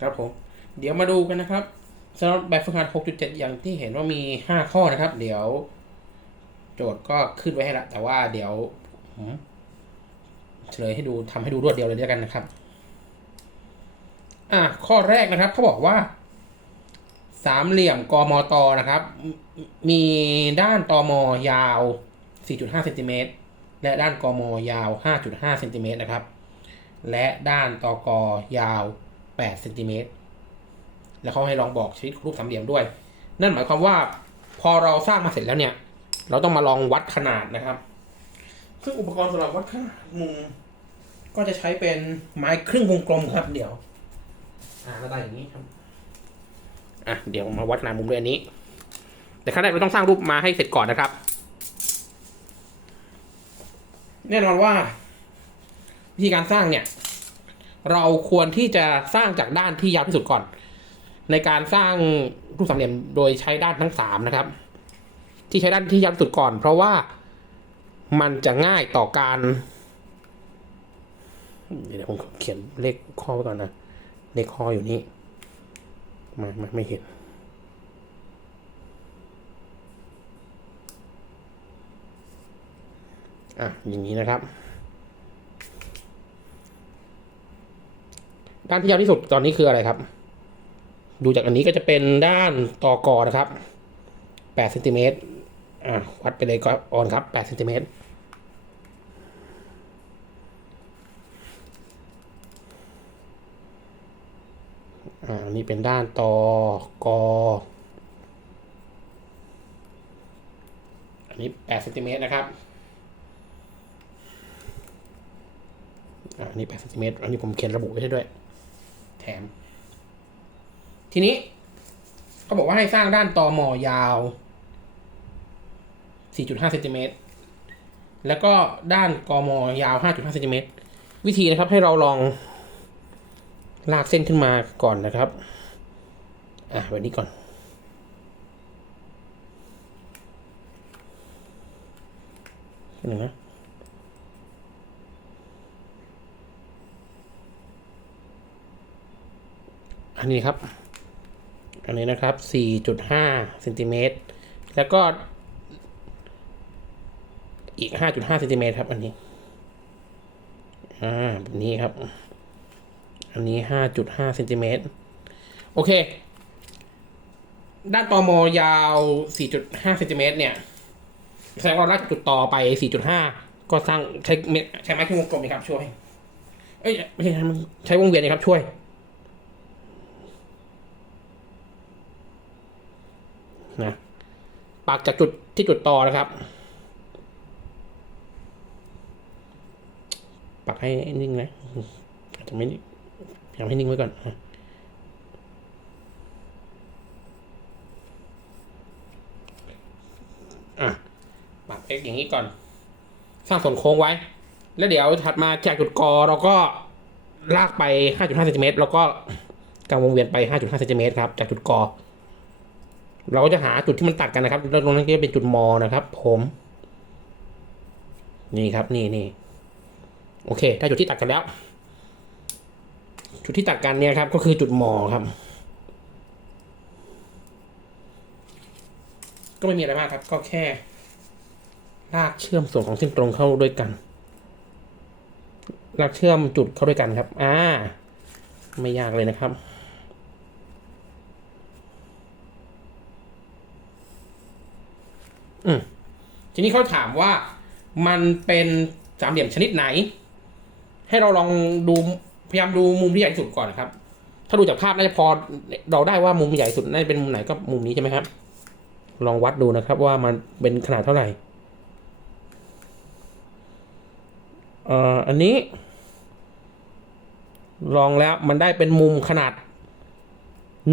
ครับผม เดี๋ยวมาดูกันนะครับสำหรับแบบฝึกหัด 6.7 อย่างที่เห็นว่ามี 5 ข้อนะครับ เดี๋ยวโจทย์ก็ขึ้นไว้ให้ละแต่ว่าเดี๋ยวผมเฉลยให้ดูทำให้ดูรวดเดียวเลยแล้วยกันนะครับ อะข้อแรกนะครับเขาบอกว่า สามเหลี่ยมกมตนะครับ มีด้านตมยาว 4.5เซนติเมตรและด้านกมยาว 5.5เซนติเมตรนะครับ และด้านตกยาว 8เซนติเมตรแล้วเขาให้ลองบอกชนิดรูปสามเหลี่ยมด้วย นั่นหมายความว่าพอเราสร้างมาเสร็จแล้วเนี่ย เราต้องมาลองวัดขนาดนะครับ ซึ่งอุปกรณ์สำหรับวัดขนาดมุมก็จะใช้เป็นไม้ครึ่งวงกลมครับ เดี๋ยวอ่าหน้าตาอย่างนี้ครับอะเดี๋ยวมาวัดขนาดมุมด้วยอันนี้ แต่ขั้นแรกเราต้องสร้างรูปมาให้เสร็จก่อนนะครับ แน่นอนว่า วิธีการสร้างเนี่ย เราควรที่จะสร้างจากด้านที่ยาวที่สุดก่อน ในการสร้างรูปสามเหลี่ยมโดยใช้ด้านทั้งสามนะครับ ที่ใช้ด้านที่ยาวที่สุดก่อน เพราะว่ามันจะง่ายต่อการเดี๋ยวผมเขียนเลขข้อไว้ก่อนนะเลขข้ออยู่นี่มามาไม่เห็นอะอย่างนี้นะครับ ด้านที่ยาวที่สุดตอนนี้คืออะไรครับ ดูจากอันนี้ก็จะเป็นด้านตอกอนะครับ8เซนติเมตรอะวัดไปเลยก็ออนครับ8เซนติเมตรอ่าอันนี้เป็นด้านตอกออันนี้8เซนติเมตรนะครับอ่าอันนี้8เซนติเมตรอันนี้ผมเขียนระบุไว้ให้ด้วย แถม ทีนี้เขาบอกว่าให้สร้างด้านตอมอยาว 4.5เซนติเมตรแล้วก็ด้านกอมอยาว 5.5เซนติเมตรวิธีนะครับให้เราลองลากเส้นขึ้นมาก่อนนะครับ อะแบบนี้ก่อน หนึ่งนะ อันนี้ครับ อันนี้นะครับ 4.5เซนติเมตรแล้วก็ อีก 5.5เซนติเมตรครับ อันนี้ อ่าแบบนี้ครับ อันนี้ 5.5เซนติเมตรโอเค ด้านตอมยาว 4.5เซนติเมตรเนี่ยแสดงว่าลากจุดต่อไป 4.5 ก็สร้างใช้เมตรใช้ไม้ที่วงกลมนะครับช่วย เอ้ยไม่ใช่ใช้วงเวียนนะครับช่วย นะปักจากจุดที่จุดต่อนะครับ ปักให้นิ่งนะอาจจะไม่พยายามให้นิ่งไว้ก่อนอะปักเอ็กอย่างนี้ก่อน สร้างส่วนโค้งไว้ แล้วเดี๋ยวถัดมาจากจุดกอเราก็ลากไป 5.5เซนติเมตรแล้วก็กางวงเวียนไป 5.5เซนติเมตรครับ จากจุดกอ เราก็จะหาจุดที่มันตัดกันนะครับแล้วตรงนั้นก็จะเป็นจุดมอนะครับ ผม นี่ครับ นี่นี่โอเคได้จุดที่ตัดกันแล้ว จุดที่ตัดกันเนี่ยครับ ก็คือจุดมอครับ ก็ไม่มีอะไรมากครับ ก็แค่ ลากเชื่อมส่วนของเส้นตรงเข้าด้วยกัน ลากเชื่อมจุดเข้าด้วยกันครับ อ่า ไม่ยากเลยนะครับ อืมทีนี้เขาถามว่ามันเป็นสามเหลี่ยมชนิดไหน ให้เราลองดูพยายามดูมุมที่ใหญ่สุดก่อนนะครับ ถ้าดูจากภาพน่าจะพอเราได้ว่ามุมใหญ่สุดน่าจะเป็นมุมไหนก็มุมนี้ใช่ไหมครับ ลองวัดดูนะครับ ว่ามันเป็นขนาดเท่าไหร่เอ่ออันนี้ ลองแล้วมันได้เป็นมุมขนาด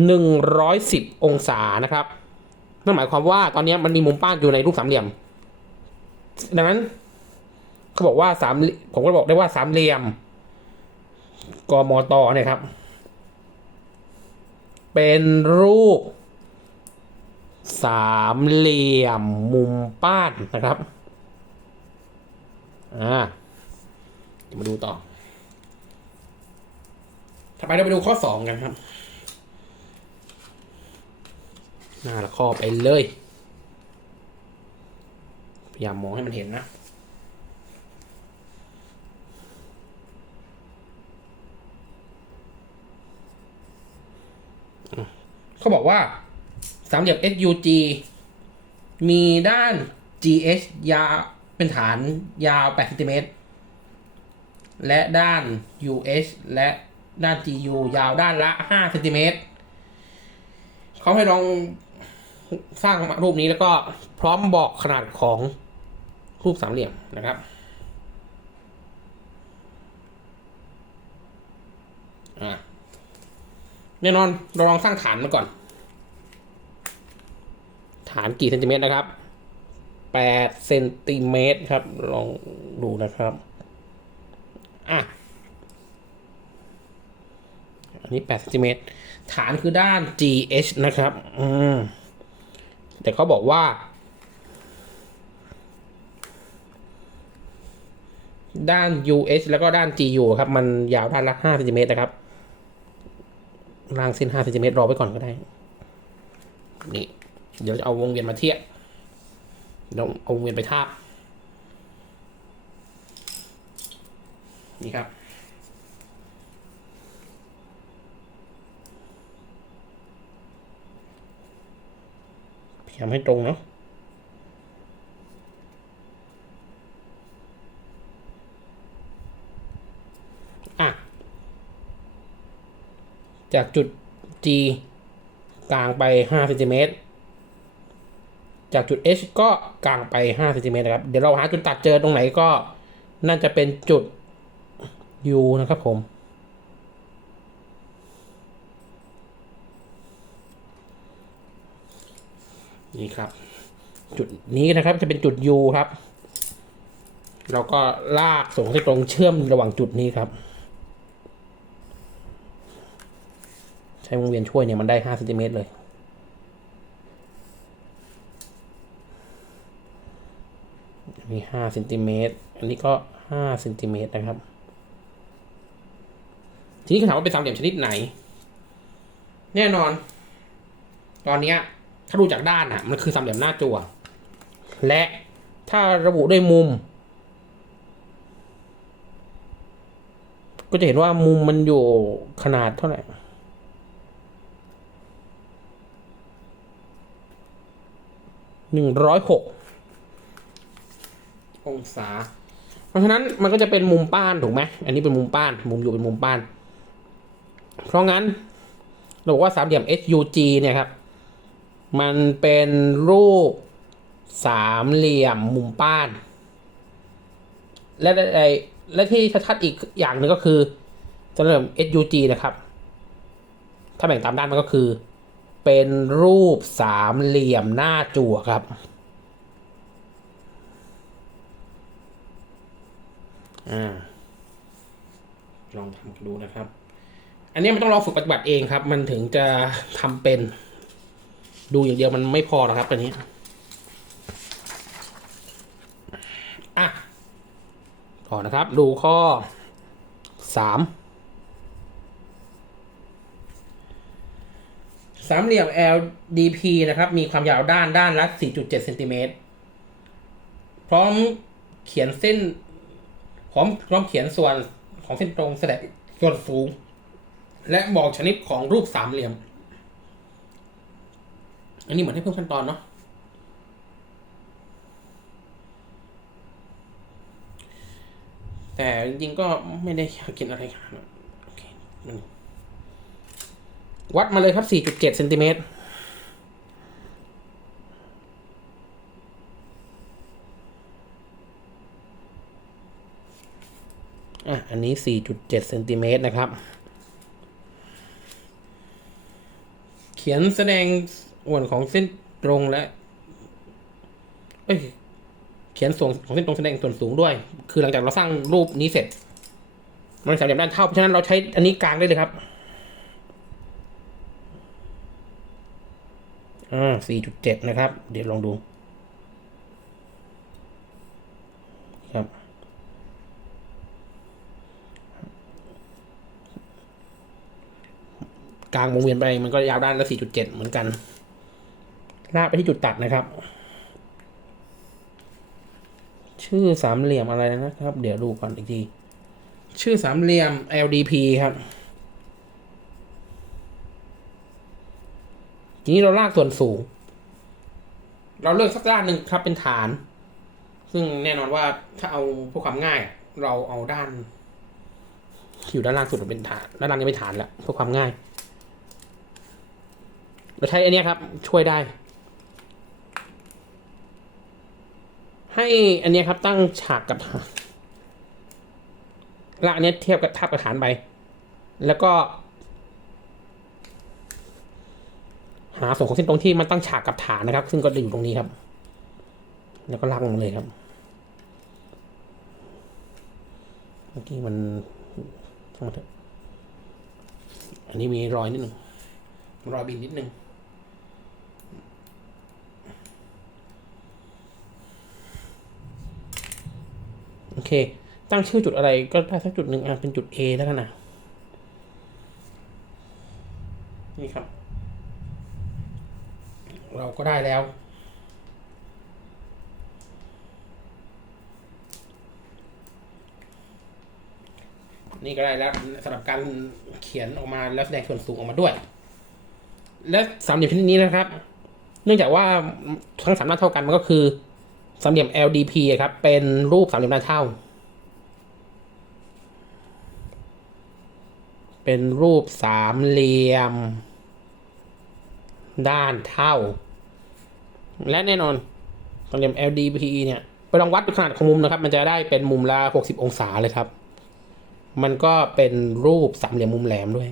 หนึ่งร้อยสิบองศานะครับ นั่นหมายความว่าตอนนี้มันมีมุมป้านอยู่ในรูปสามเหลี่ยม ดังนั้นเขาบอกว่าสามผมก็บอกได้ว่าสามเหลี่ยมกมตเนี่ยครับ เป็นรูป สามเหลี่ยมมุมป้านนะครับอ่ามาดูต่อต่อไปเราไปดูข้อสองกันครับ หน้าละข้อไปเลย พยายามมองให้มันเห็นนะเขาบอกว่าสามเหลี่ยม SUG มีด้าน GH ยาวเป็นฐานยาว8เซนติเมตรและด้าน UH และด้าน GU ยาวด้านละ5เซนติเมตรเขาให้ลอง สร้างรูปนี้แล้วก็พร้อมบอกขนาดของรูปสามเหลี่ยมนะครับ แน่นอนเราลองสร้างฐานมาก่อน ฐานกี่เซนติเมตรนะครับแปดเซนติเมตรครับ ลองดูนะครับ อะ อันนี้แปดเซนติเมตร ฐานคือด้าน GH นะครับ อืม แต่เขาบอกว่า ด้าน UH แล้วก็ด้าน GU ครับ มันยาวด้านละ5เซนติเมตรนะครับล่างเส้น5เซนติเมตรรอไว้ก่อนก็ได้ นี่ เดี๋ยวจะเอาวงเวียนมาเทียบเราเอาวงเวียนไปทาบนี่ครับ พยายามให้ตรงเนาะจากจุด G กลางไป5เซนติเมตร จากจุด H ก็กลางไป5เซนติเมตรนะครับ เดี๋ยวเราหาจุดตัดเจอตรงไหนก็ น่าจะเป็นจุด U นะครับผม นี่ครับ จุดนี้นะครับจะเป็นจุด U ครับเราก็ลากส่งให้ตรงเชื่อมระหว่างจุดนี้ครับ ใช้วงเวียนช่วยเนี่ยมันได้5เซนติเมตรเลยอันนี้5เซนติเมตรอันนี้ก็5เซนติเมตรนะครับ ทีนี้คำถามว่าเป็นสามเหลี่ยมชนิดไหน แน่นอน ตอนนี้ ถ้าดูจากด้านอะมันคือสามเหลี่ยมหน้าจั่วและถ้าระบุด้วยมุม ก็จะเห็นว่ามุมมันอยู่ขนาดเท่าไหร่หนึ่งร้อยหกองศา เพราะฉะนั้นมันก็จะเป็นมุมป้านถูกไหมอันนี้เป็นมุมป้าน มุมอยู่เป็นมุมป้าน เพราะงั้นเราบอกว่าสามเหลี่ยม HUG เนี่ยครับ มันเป็นรูปสามเหลี่ยมมุมป้าน และไอและที่ชัดๆอีกอย่างหนึ่งก็คือสามเหลี่ม HUG นะครับ ถ้าแบ่งตามด้านมันก็คือ เป็นรูปสามเหลี่ยมหน้าจั่วครับอลองทำดูนะครับ อันนี้มันต้องลองฝึกปฏิบัติเองครับ มันถึงจะทำเป็น ดูอย่างเดียวมันไม่พอหรอกครับอันนี้อะต่อนะครับ ดูข้อสามสามเหลี่ยม LDP นะครับ มีความยาวด้านด้านละ 4.7เซนติเมตรพร้อมเขียนเส้น พร้อมพร้อมเขียนส่วนของเส้นตรงแสดงส่วนสูง และบอกชนิดของรูปสามเหลี่ยม อันนี้เหมือนให้เพิ่มขั้นตอนเนาะแต่จริงๆก็ไม่ได้อยากกินอะไรขนาดนั้นโอเควัดมาเลยครับ 4.7เซนติเมตรอะ อันนี้ 4.7เซนติเมตรนะครับ เขียนแสดง ส่วนของเส้นตรงและ เอ้ย เขียนส่วนของเส้นตรงแสดงส่วนสูงด้วย คือหลังจากเราสร้างรูปนี้เสร็จ มันสามเหลี่ยมด้านเท่า เพราะฉะนั้นเราใช้อันนี้กลางได้เลยครับ อ่า4.7นะครับ เดี๋ยวลองดู ครับกลางวงเวียนไปมันก็ยาวด้านละสี่จุดเจ็ดเหมือนกัน ลากไปที่จุดตัดนะครับ ชื่อสามเหลี่ยมอะไรนะครับ เดี๋ยวดูก่อนอีกที ชื่อสามเหลี่ยม LDP ครับทีนี้เราลากส่วนสูง เราเลือกสักด้านหนึ่งครับเป็นฐาน ซึ่งแน่นอนว่าถ้าเอาพื่อความง่าย เราเอาด้านอยู่ด้านล่างสุดเป็นฐาน ด้านล่างนี้เป็นฐานแล้วเพื่อความง่าย เราใช้อันเนี้ยครับ ช่วยได้ ให้อันนี้ครับตั้งฉากกับลากอันนี้เทียบกับทับกับฐานไป แล้วก็หาส่วนของเส้นตรงที่มันตั้งฉากกับฐานนะครับ ซึ่งก็จะอยู่ตรงนี้ครับ แล้วก็ลากลงเลยครับ เมื่อกี้มันอันนี้มีรอยนิดหนึ่งรอยบินนิดหนึ่ง เค ตั้งชื่อจุดอะไรก็ได้สักจุดหนึ่งอะเป็นจุด A แล้วกันนะนี่ครับ เราก็ได้แล้ว นี่ก็ได้แล้วสำหรับการเขียนออกมาแล้วแสดงส่วนสูงออกมาด้วย และสามเหลี่ยมชนิดนี้นะครับ เนื่องจากว่าทั้งสามหน้าเท่ากันมันก็คือ สามเหลี่ยม LDP ครับ เป็นรูปสามเหลี่ยมหน้าเท่า เป็นรูปสามเหลี่ยม ด้านเท่า และแน่นอนสามเหลี่ยม LDP เนี่ยไปลองวัดดูขนาดของมุมนะครับ มันจะได้เป็นมุมละ60องศาเลยครับ มันก็เป็นรูปสามเหลี่ยมมุมแหลมด้วย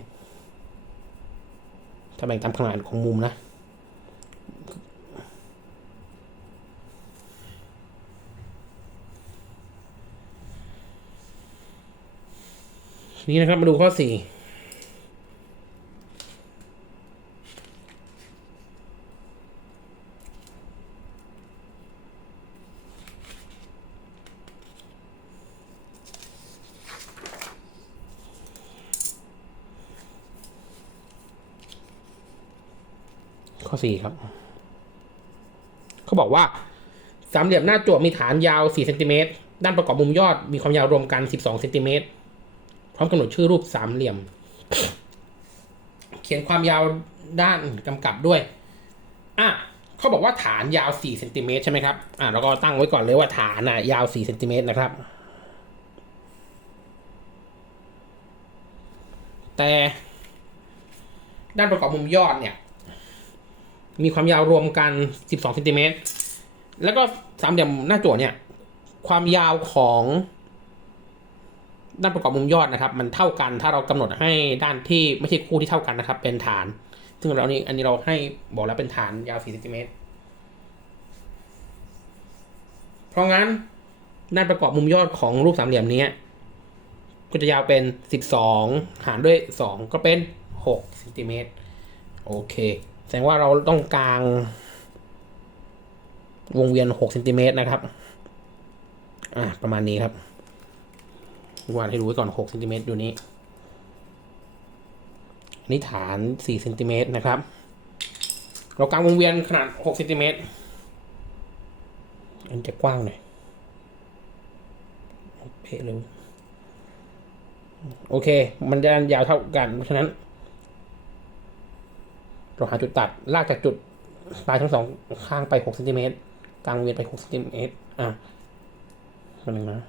ถ้าแบ่งตามขนาดของมุมนะ นี้นะครับมาดูข้อสี่ข้อสี่ครับ เขาบอกว่าสามเหลี่ยมหน้าจั่วมีฐานยาว 4 เซนติเมตร ด้านประกอบมุมยอดมีความยาวรวมกัน 12 เซนติเมตร พร้อมกำหนดชื่อรูปสามเหลี่ยม เขียนความยาวด้านกำกับด้วย อะเขาบอกว่าฐานยาว4เซนติเมตรใช่ไหมครับ อะเราก็ตั้งไว้ก่อนเลยว่าฐานอะยาว4เซนติเมตรนะครับ แต่ด้านประกอบมุมยอดเนี่ย มีความยาวรวมกัน 12เซนติเมตร แล้วก็สามเหลี่ยมหน้าจั่วเนี่ย ความยาวของ ด้านประกอบมุมยอดนะครับ มันเท่ากันถ้าเรากำหนดให้ด้านที่ไม่ใช่คู่ที่เท่ากันนะครับ เป็นฐาน ซึ่งเรานี้อันนี้เราให้บอกแล้วเป็นฐานยาว4เซนติเมตรเพราะงั้นด้านประกอบมุมยอดของรูปสามเหลี่ยมนี้ก็จะยาวเป็น 12 หารด้วย 2 ก็เป็น6เซนติเมตรโอเคแสดงว่าเราต้องกลาง วงเวียน6เซนติเมตรนะครับ อ่าประมาณนี้ครับ วาดให้รู้ไว้ก่อน6เซนติเมตรอยู่นี้อันนี้ฐาน4เซนติเมตรนะครับ เรากลางวงเวียนขนาด6เซนติเมตรอันจะกว้างหน่อยเพะเลยโอเค มันจะยาวเท่ากันเพราะฉะนั้น เราหาจุดตัดลากจากจุดปลายทั้งสองข้างไป6เซนติเมตรกลางเวียนไป6เซนติเมตรอะมาหนึ่งนะ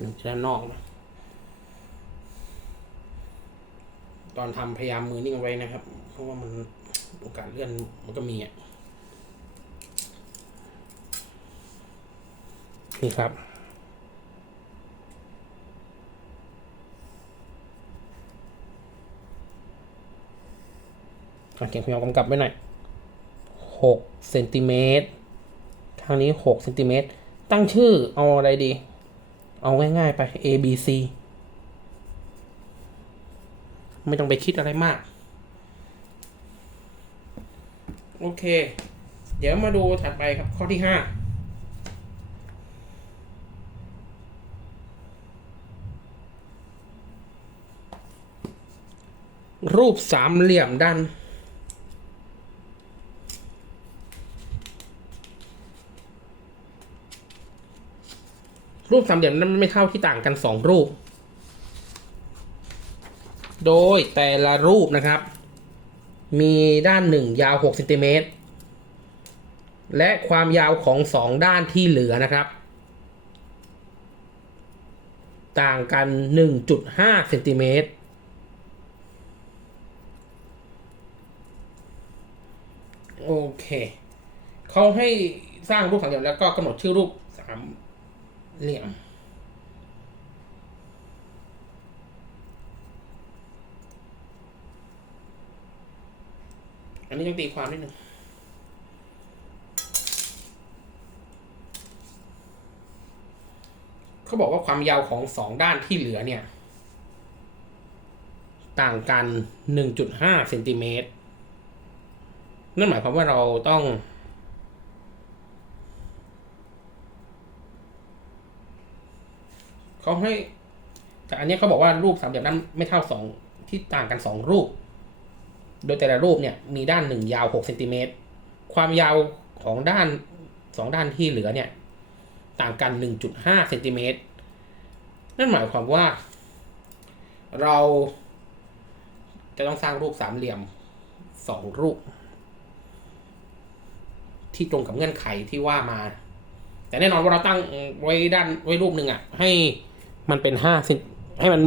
ด้านนอกนะตอนทำพยายามมือนิ่งไว้นะครับ เพราะว่ามันโอกาสเลื่อนมันก็มีอะนี่ครับอะเขียนความยาวกำกับไว้หน่อยหกเซนติเมตรข้างนี้หกเซนติเมตร ตั้งชื่อเอาอะไรดี เอาง่ายๆไป A B C ไม่ต้องไปคิดอะไรมาก โอเค เดี๋ยวมาดูถัดไปครับข้อที่ห้ารูปสามเหลี่ยมด้าน รูปสามเหลี่ยมนั้นไม่เท่าที่ต่างกันสองรูป โดยแต่ละรูปนะครับ มีด้านหนึ่งยาว6เซนติเมตรและความยาวของสองด้านที่เหลือนะครับ ต่างกัน 1.5เซนติเมตรโอเค เขาให้สร้างรูปสามเหลี่ยมแล้วก็กำหนดชื่อรูปสาม เหลี่ยม อันนี้ต้องตีความนิดหนึ่งเขาบอกว่าความยาวของสองด้านที่เหลือเนี่ย ต่างกัน 1.5เซนติเมตรนั่นหมายความว่าเราต้อง เขาให้ แต่อันนี้เขาบอกว่ารูปสามเหลี่ยมนั้นไม่เท่าสองที่ต่างกันสองรูป โดยแต่ละรูปเนี่ยมีด้านหนึ่งยาว6เซนติเมตรความยาวของด้านสองด้านที่เหลือเนี่ย ต่างกัน1.5เซนติเมตรนั่นหมายความว่า เราจะต้องสร้างรูปสามเหลี่ยมสองรูป ที่ตรงกับเงื่อนไขที่ว่ามา แต่แน่นอนว่าเราตั้งไว้ด้านไว้รูปหนึ่งอะ ให้ มันเป็นห้าเซนให้มัน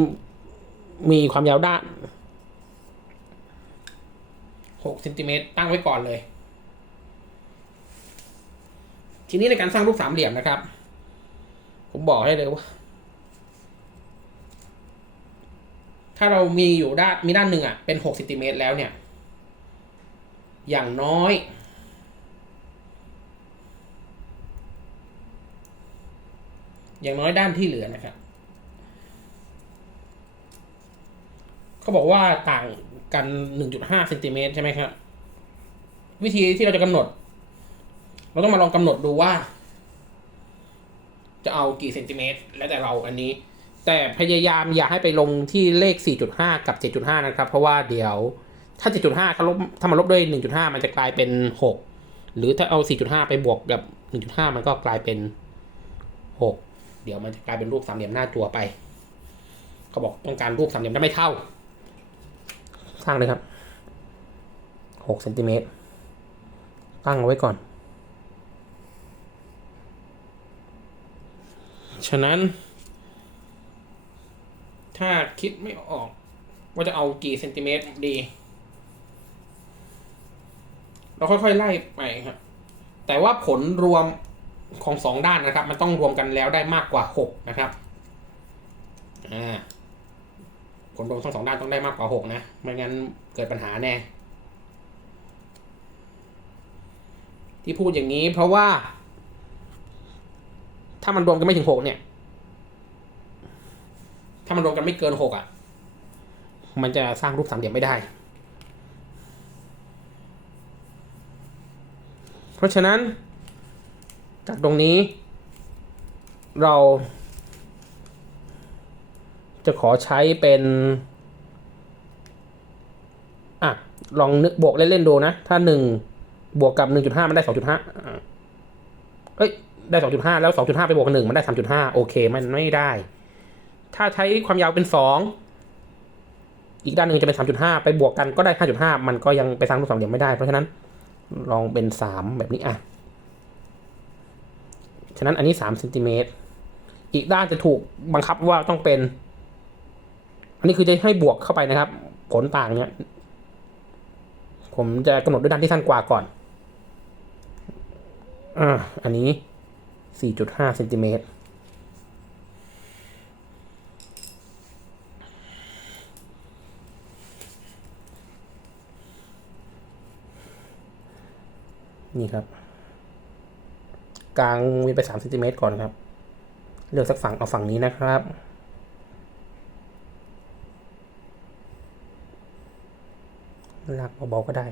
มีความยาวด้านหกเซนติเมตรตั้งไว้ก่อนเลย ทีนี้ในการสร้างรูปสามเหลี่ยมนะครับ ผมบอกให้เลยว่า ถ้าเรามีอยู่ด้านมีด้านหนึ่งอะเป็นหกเซนติเมตรแล้วเนี่ย อย่างน้อยอย่างน้อยด้านที่เหลือนะครับ เขาบอกว่าต่างกัน 1.5เซนติเมตรใช่ไหมครับ วิธีที่เราจะกำหนด เราต้องมาลองกำหนดดูว่า จะเอากี่เซนติเมตร แล้วแต่เราอันนี้ แต่พยายามอย่าให้ไปลงที่เลข 4.5 กับ 7.5 นะครับ เพราะว่าเดี๋ยวถ้า 7.5ถ้าลบถ้ามันลบด้วย 1.5 มันจะกลายเป็น 6 หรือถ้าเอา 4.5 ไปบวกกับ 1.5 มันก็กลายเป็น 6 เดี๋ยวมันจะกลายเป็นรูปสามเหลี่ยมหน้าจัวไป เขาบอกต้องการรูปสามเหลี่ยมที่ไม่เท่า สร้างเลยครับ6เซนติเมตรตั้งเอาไว้ก่อน ฉะนั้น ถ้าคิดไม่ออก ว่าจะเอากี่เซนติเมตรดี เราค่อยๆไล่ไปครับ แต่ว่าผลรวมของสองด้านนะครับ มันต้องรวมกันแล้วได้มากกว่าหกนะครับ อ่า ผลรวมทั้งสองด้านต้องได้มากกว่าหกนะ ไม่งั้นเกิดปัญหาแน่ ที่พูดอย่างนี้เพราะว่า ถ้ามันรวมกันไม่ถึงหกเนี่ย ถ้ามันรวมกันไม่เกินหกอะ มันจะสร้างรูปสามเหลี่ยมไม่ได้ เพราะฉะนั้น จากตรงนี้เรา จะขอใช้เป็นอะลองนึกบวกเล่นๆดูนะ ถ้าหนึ่งบวกกับหนึ่งจุดห้ามันได้สองจุดห้าเอ้ยได้สองจุดห้าแล้วสองจุดห้าไปบวกกับหนึ่งมันได้สามจุดห้าโอเคมันไม่ได้ ถ้าใช้ความยาวเป็นสองอีกด้านหนึ่งจะเป็นสามจุดห้าไปบวกกันก็ได้ห้าจุดห้ามันก็ยังไปสร้างรูปสามเหลี่ยมไม่ได้เพราะฉะนั้นลองเป็นสามแบบนี้อะฉะนั้นอันนี้สามเซนติเมตรอีกด้านจะถูกบังคับว่าต้องเป็น อันนี้คือจะให้บวกเข้าไปนะครับ ผลต่างเนี่ย ผมจะกำหนดด้วยด้านที่สั้นกว่าก่อน อ่า อันนี้ 4.5เซนติเมตรนี่ครับ กลางมีไป3เซนติเมตรก่อนครับ เลือกสักฝั่งเอาฝั่งนี้นะครับ ลากเบาๆก็ได้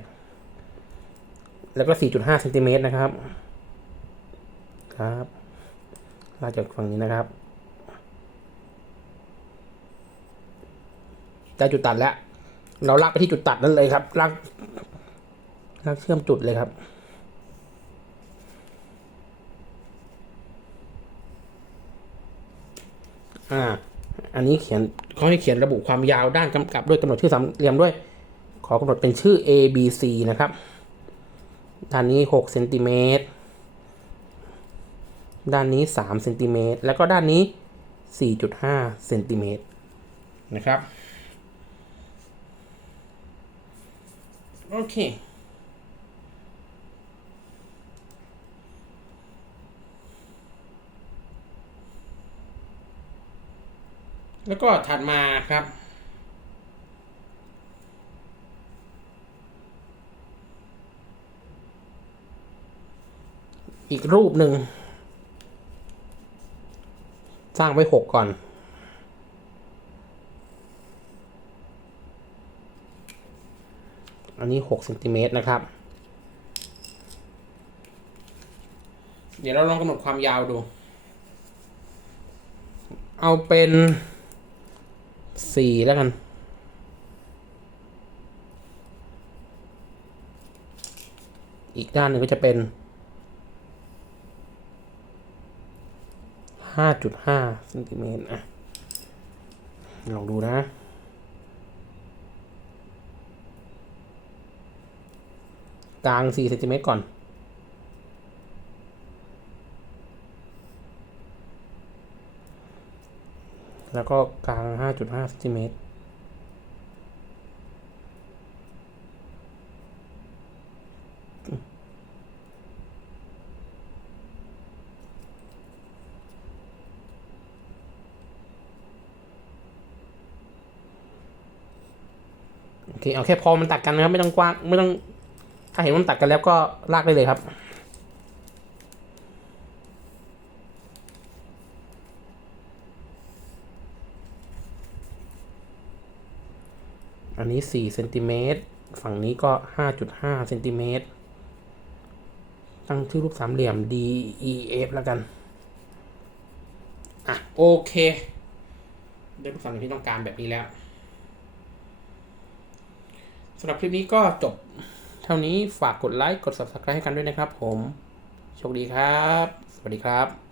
แล้วก็ 4.5เซนติเมตรนะครับ ครับลากจากฝั่งนี้นะครับได้จุดตัดแล้ว เราลากไปที่จุดตัดนั่นเลยครับ ลาก ลากเชื่อมจุดเลยครับอ่า อันนี้เขียนเขาให้เขียนระบุความยาวด้านกำกับด้วยกำหนดชื่อสามเหลี่ยมด้วย ขอกำหนดเป็นชื่อ A B C นะครับ ด้านนี้6เซนติเมตร ด้านนี้3เซนติเมตร แล้วก็ด้านนี้ 4.5เซนติเมตรนะครับ โอเคแล้วก็ถัดมาครับ อีกรูปหนึ่ง สร้างไว้หกก่อน อันนี้หกเซนติเมตรนะครับ เดี๋ยวเราลองกำหนดความยาวดู เอาเป็นสี่แล้วกันอีกด้านหนึ่งก็จะเป็น ห้าจุดห้าเซนติเมตรอะลองดูนะ กลางสี่เซนติเมตรก่อน แล้วก็กลาง5.5เซนติเมตร เคเอาแค่พอมันตัดกันนะครับไม่ต้องกว้างไม่ต้องถ้าเห็นมันตัดกันแล้วก็ลากได้เลยครับอันนี้4เซนติเมตรฝั่งนี้ก็ 5.5เซนติเมตรตั้งชื่อรูปสามเหลี่ยม D E F แล้วกัน อะ โอเค ได้รูปสามเหลี่ยมที่ต้องการแบบนี้แล้ว สำหรับคลิปนี้ก็จบเท่านี้ฝากกดไลค์ กด subscribe ให้กันด้วยนะครับผม โชคดีครับ สวัสดีครับ